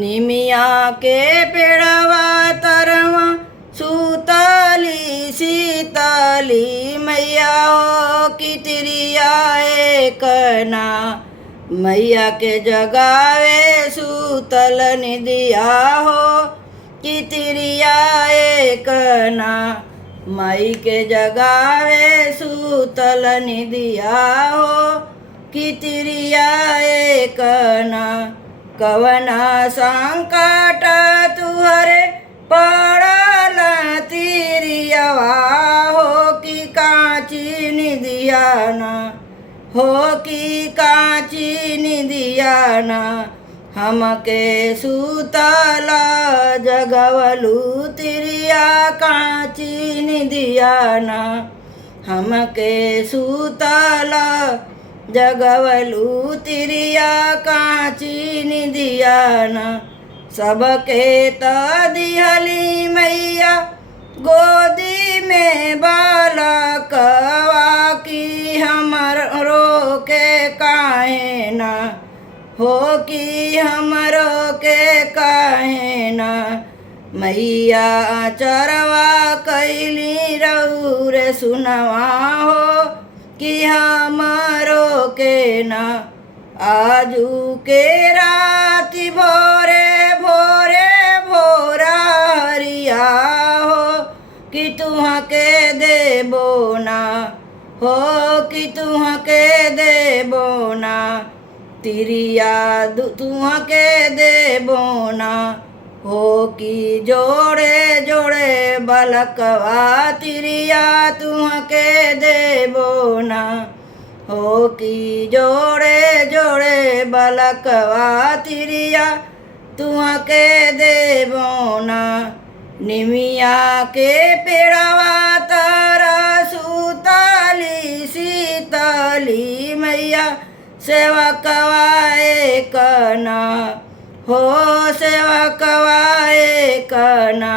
निमिया के पेड़वा तरवा सूतली शीतली मैया हो कि तिरिया एकना मैया के जगावे सूतल निदिया हो कि तिरिया एकना माई के जगावे सूतल निदिया हो कि तिरिया एकना कवना संकट तुहरे पड़ल तिरियवा हो कि काची निदियाना हो कि काची निदियाना हमके सूतल जगवलू तिरिया काची निदियाना हमके सूतल जगवलू तिरिया काची निदियाना सबके त दिहली मैया गोदी में बालकवा की हमरो के काहे ना हो कि हमरो के काहे ना मैया चरवा कैली रउर सुनवा हो कि हमरो के ना आजू के राति भोरे भोरे भोरा हरिया हो कि तुहाँ के देबो ना हो कि तुहाँ के देबो ना तिरिया तुहाँ के देबो ना हो कि जोड़े जोड़े बलकवा तिरिया तुहाँ के देबो ना हो कि जोड़े जोड़े बलकवा तिरिया तुहाँ के देबो ना निमिया के पेड़वा तारा सूतली शीतली मैया सेवकवा एकना हो सेवकवा एकना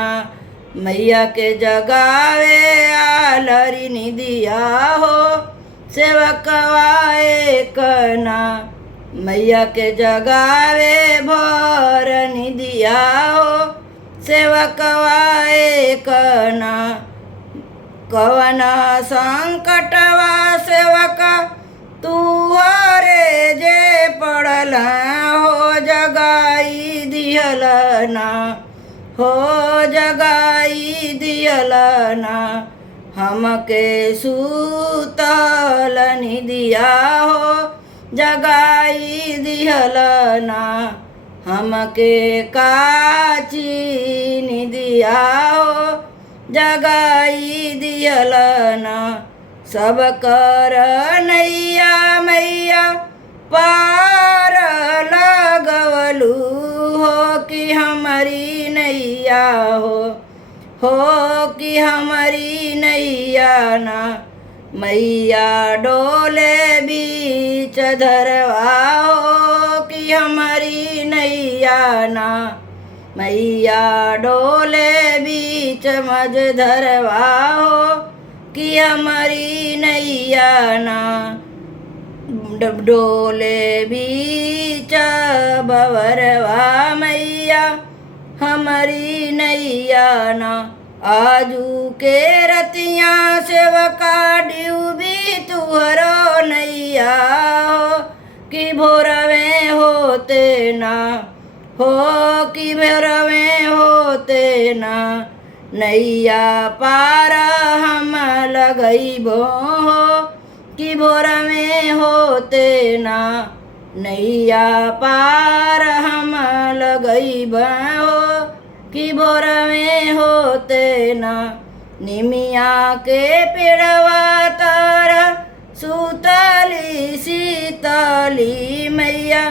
मैया के जगावे आलरी निदिया हो सेवकवा एकना मैया के जगावे भर निदिया हो सेवकवा एकना कवना संकटवा सेवका तुहरे जे पड़ला हो जगाई दिहलना हो जगाई दिहलना हमके सूतल निदिया हो जगाई दिहलना हमके काची निदिया हो जगाई दिहलना सब कर नैया मैया पार लगवलू हो कि हमारी नैया हो कि हमारी नैया ना मैया डोले बीच धरवा हो कि हमारी नैया ना मैया डोले बीच मझ धरवा हो कि हमारी नैया ना डोले बीच बवरवा मैया हमारी नैया ना आजू के रतिया सेवका डूबी तुहरो नैया हो कि भोरवे होते ना हो कि भोरवे होते ना नैया पार हम लगइबो हो कि भोरवे होते ना नैया पार हम लगइबो हो कि भोरवे होते ना निमिया के पेड़वा तारा सूतली शीतली मैया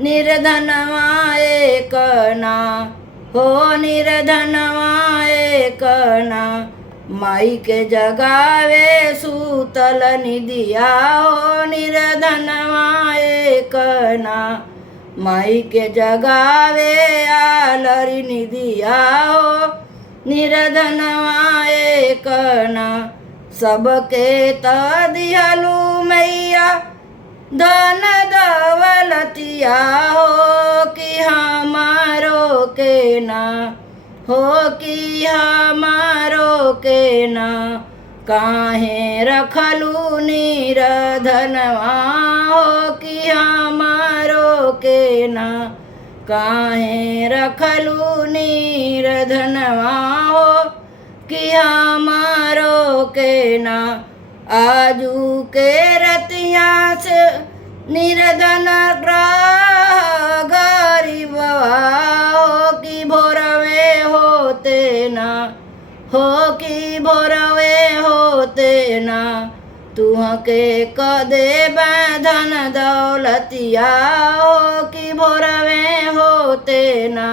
निर्धनवा एकना हो निर्धनवा एकना माई के जगावे सूतल निदिया हो निर्धनवा एकना माई के जगावे आलरी निदिया हो निर्धनवा एकना सबके त दिहलू मैया धन दौलतिया हो कि हमार ना हो कि हमारो के ना काहे रखलू निर्धनवा हो कि हमारो के ना काहे रखलू निर्धनवा हो कि हमारो के ना आजू के रतिया से निर्धन ग्रह गरीबवा हो कि भोरवे होते ना हो कि भोरवे होते ना तुहके कदे धन दौलतिया हो कि भोरवे होते ना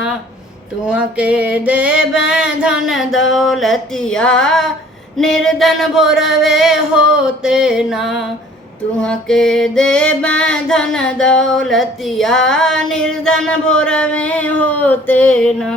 तुहके दे धन दौलतिया निर्धन भोरवे होते ना तुहके दे धन दौलतिया निर्धन भोरवे होते ना।